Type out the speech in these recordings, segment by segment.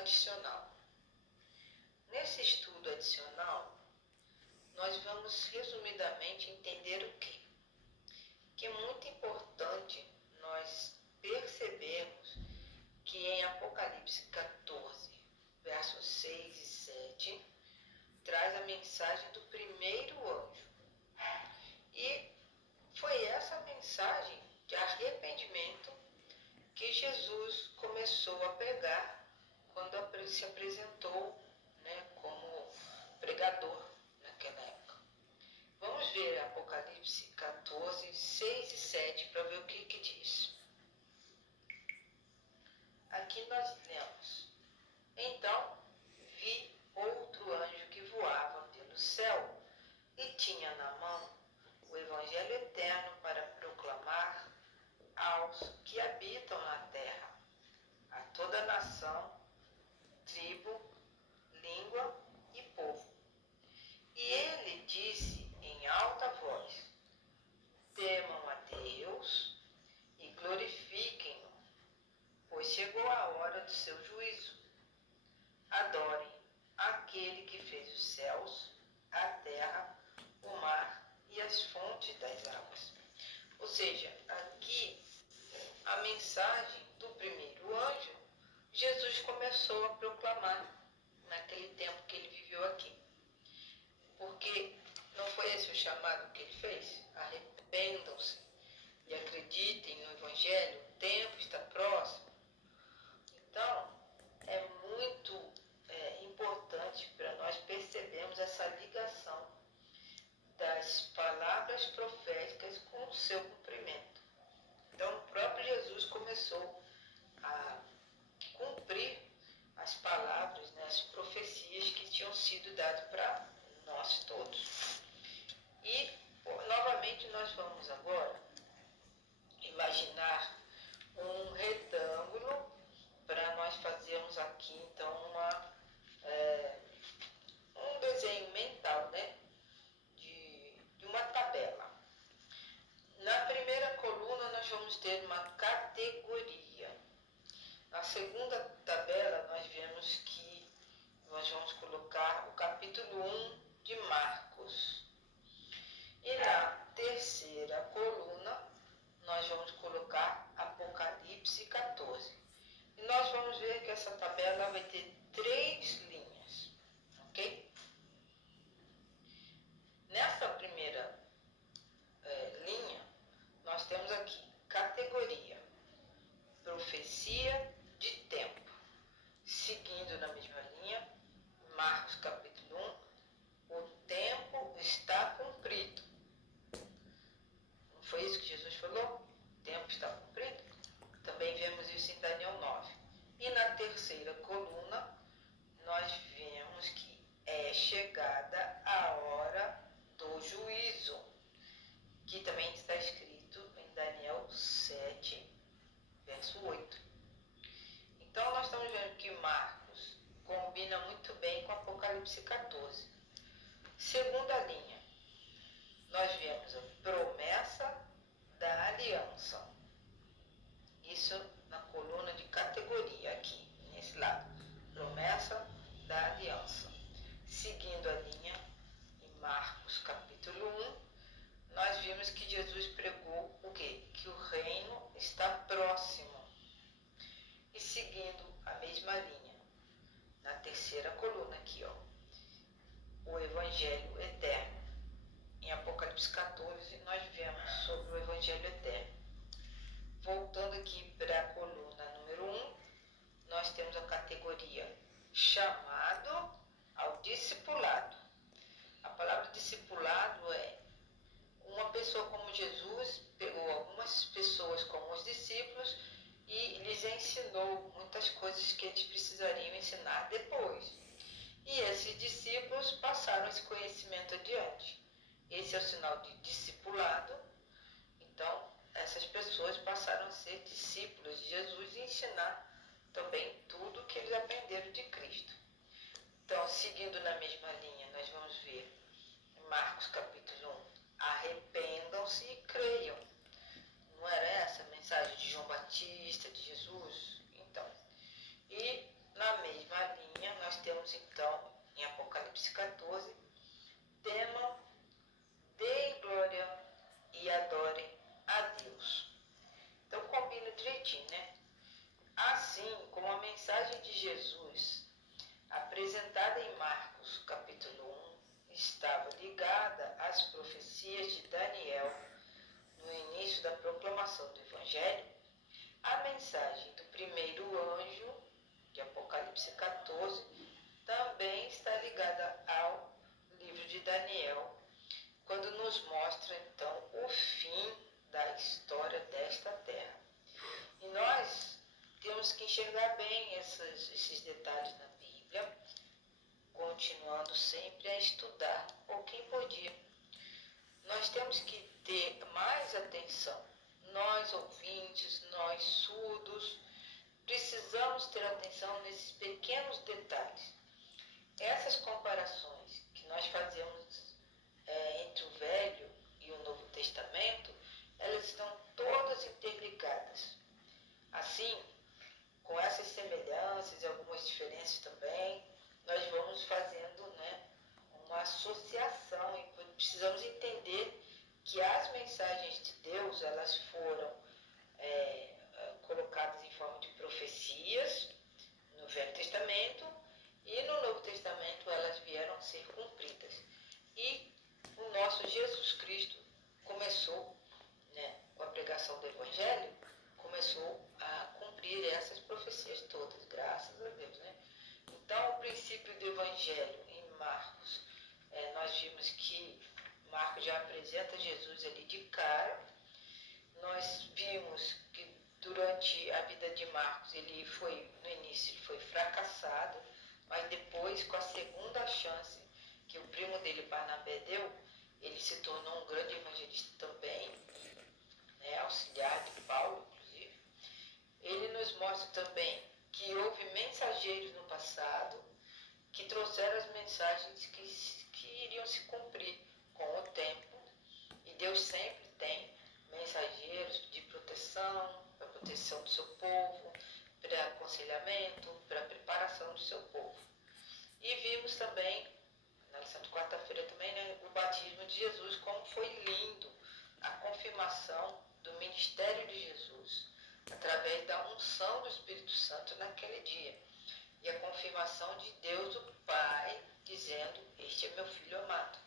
adicional. Nesse estudo adicional, nós vamos resumidamente entender o quê? Que é muito importante nós percebermos que em Apocalipse 14, versos 6 e 7, traz a mensagem do primeiro anjo. E foi essa mensagem de arrependimento que Jesus começou a pregar quando se apresentou, como pregador naquela época. Vamos ver Apocalipse 14, 6 e 7 para ver o que diz. Aqui nós lemos: Então vi outro anjo que voava pelo céu e tinha na mão o Evangelho eterno para proclamar aos que habitam na terra, a toda nação, tribo, língua e povo. E ele disse em alta voz: Temam a Deus e glorifiquem-no, pois chegou a hora do seu juízo. Adorem aquele que fez os céus, a terra, o mar e as fontes das águas. Ou seja, aqui a mensagem do primeiro anjo, Jesus começou a proclamar naquele tempo que ele viveu aqui. Porque não foi esse o chamado que ele fez? Arrependam-se e acreditem no Evangelho, o tempo está próximo. Então, é muito importante para nós percebermos essa ligação das palavras proféticas com o seu cumprimento. Então, o próprio Jesus começou a cumprir as palavras, as profecias que tinham sido dadas para nós todos. E, novamente, nós vamos agora imaginar um retângulo para nós fazermos aqui, então, um desenho mental, de uma tabela. Na primeira coluna, nós vamos ter uma categoria. Na segunda tabela, nós vemos que nós vamos colocar o capítulo 1 de Marcos. E na terceira coluna, nós vamos colocar Apocalipse 14. E nós vamos ver que essa tabela vai ter 3 linhas, ok? Nessa primeira linha, nós temos aqui categoria, profecia de tempo. Seguindo na mesma linha, Marcos capítulo 1, o tempo está cumprido. Não foi isso que Jesus falou? O tempo está cumprido? Também vemos isso em Daniel 9. E na terceira coluna, nós vemos que é chegada a hora do juízo, que também está escrito em Daniel 7, verso 8. Então, nós estamos vendo que Marcos combina muito bem com Apocalipse 14. Segunda linha, nós vemos a promessa da aliança. Isso na coluna de categoria aqui, nesse lado. Promessa da aliança. Seguindo a linha, em Marcos capítulo 1, nós vimos que Jesus pregou o quê? Que o reino está próximo. E seguindo a mesma linha, na terceira coluna aqui, o Evangelho eterno. Em Apocalipse 14, nós vemos sobre o Evangelho eterno. Voltando aqui para a coluna número 1, nós temos a categoria chamado ao discipulado. A palavra discipulado é uma pessoa como Jesus pegou algumas pessoas como os discípulos e lhes ensinou muitas coisas que eles precisariam ensinar depois. E esses discípulos passaram esse conhecimento adiante. Esse é o sinal de discipulado. Então, essas pessoas passaram a ser discípulos de Jesus e ensinar também tudo que eles aprenderam de Cristo. Então, seguindo na mesma linha, nós vamos ver em Marcos capítulo 1, arrependam-se e creiam. Não era essa a mensagem de João Batista, de Jesus? Então, e na mesma Evangelho, a mensagem do primeiro anjo, de Apocalipse 14, também está ligada ao livro de Daniel, quando nos mostra então o fim da história desta terra. E nós temos que enxergar bem esses detalhes na Bíblia, continuando sempre a estudar pouquinho por dia. Nós temos que ter mais atenção. Nós ouvintes, nós surdos, precisamos ter atenção nesses pequenos detalhes. Essas comparações que nós fazemos entre o Velho e o Novo Testamento, elas estão todas interligadas. Assim, com essas semelhanças e algumas diferenças também, nós vamos fazendo, uma associação e precisamos entender que as mensagens de Deus, elas foram colocadas em forma de profecias no Velho Testamento e no Novo Testamento elas vieram a ser cumpridas. E o nosso Jesus Cristo começou, com a pregação do Evangelho, começou a cumprir essas profecias todas, graças a Deus. Então, o princípio do Evangelho em Marcos, nós vimos que Marcos já apresenta Jesus ali de cara. Nós vimos que durante a vida de Marcos, no início ele foi fracassado, mas depois, com a segunda chance que o primo dele, Barnabé, deu, ele se tornou um grande evangelista também, auxiliar de Paulo, inclusive. Ele nos mostra também que houve mensageiros no passado que trouxeram as mensagens que iriam se cumprir com o tempo. E Deus sempre tem mensageiros de proteção, para a proteção do seu povo, para aconselhamento, para a preparação do seu povo. E vimos também, na Santa Quarta-feira também, o batismo de Jesus, como foi lindo a confirmação do ministério de Jesus, através da unção do Espírito Santo naquele dia. E a confirmação de Deus, o Pai, dizendo, este é meu Filho amado.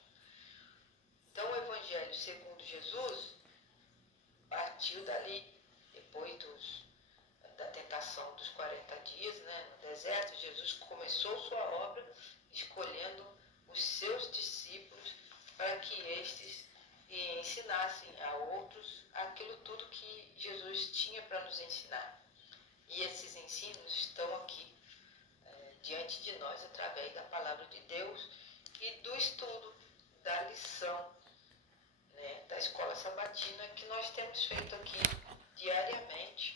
Então o Evangelho segundo Jesus partiu dali, depois da tentação dos 40 dias, no deserto. Jesus começou sua obra escolhendo os seus discípulos para que estes ensinassem a outros aquilo tudo que Jesus tinha para nos ensinar. E esses ensinos estão aqui diante de nós através da palavra de Deus e do estudo da lição, da escola sabatina que nós temos feito aqui diariamente,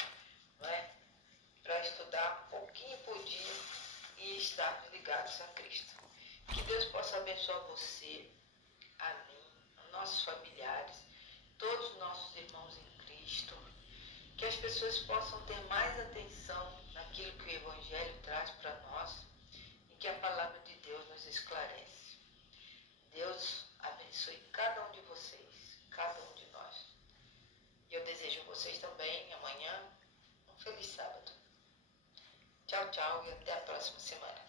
para estudar um pouquinho por dia e estarmos ligados a Cristo. Que Deus possa abençoar você, a mim, a nossos familiares, todos os nossos irmãos em Cristo, que as pessoas possam ter mais atenção naquilo que o Evangelho traz para nós e que a palavra de Deus nos esclarece. Deus abençoe cada um de vocês, cada um de nós. E eu desejo a vocês também, amanhã, um feliz sábado. Tchau, tchau e até a próxima semana.